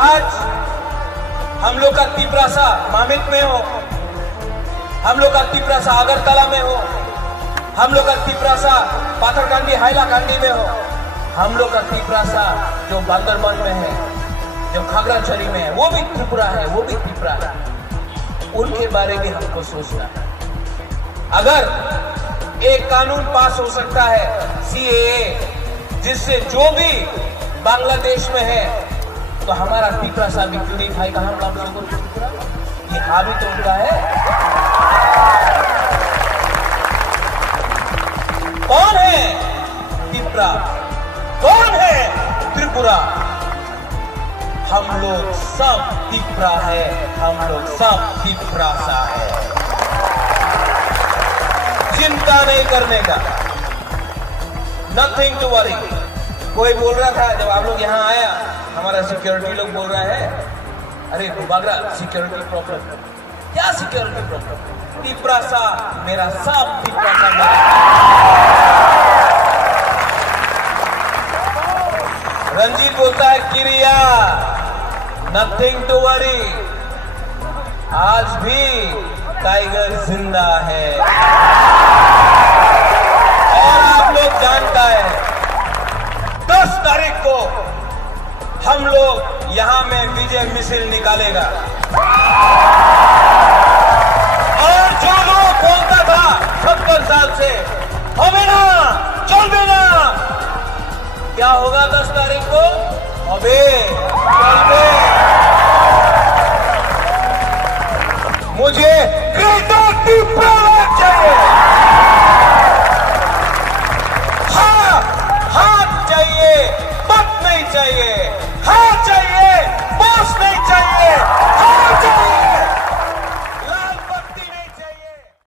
आज हम लोग का तिपरासा मामिक में हो, हम लोग का तिपरासा अगरतला में हो, हम लोग का तिपरासा पाथरकांडी हाइलाकांडी में हो, हम लोग का तिपरासा जो बांदरबन में है, जो खागड़ाछड़ी में है, वो भी त्रिपुरा है, वो भी त्रिपुरा है। उनके बारे में हमको सोचना है। अगर एक कानून पास हो सकता है CAA, जिससे जो भी बांग्लादेश में है, तो हमारा तिपरासा भी क्यों नहीं भाई का हम लोगों को त्रिपुरा, ये हाँ भी तो उनका है। कौन है त्रिपुरा, कौन है त्रिपुरा? हम लोग सब त्रिपुरा है, हम लोग सब तिपरासा है। चिंता नहीं करने का, नथिंग टू वरी। कोई बोल रहा था जब आप लोग यहाँ आया, हमारा सिक्योरिटी लोग बोल रहा है, अरे बागरा सिक्योरिटी प्रॉब्लम। क्या सिक्योरिटी प्रॉब्लम? तिपरासा मेरा सब तिपरासा रंजीत बोलता है किरिया, नथिंग टू वरी, आज भी टाइगर जिंदा है। और आप लोग जानता है 10 तारीख को हम लोग यहां में विजय मिছিল निकालेगा। और जो लोग बोलता था 70 साल से हमें ना चल देना, क्या होगा 10 तारीख को? अबे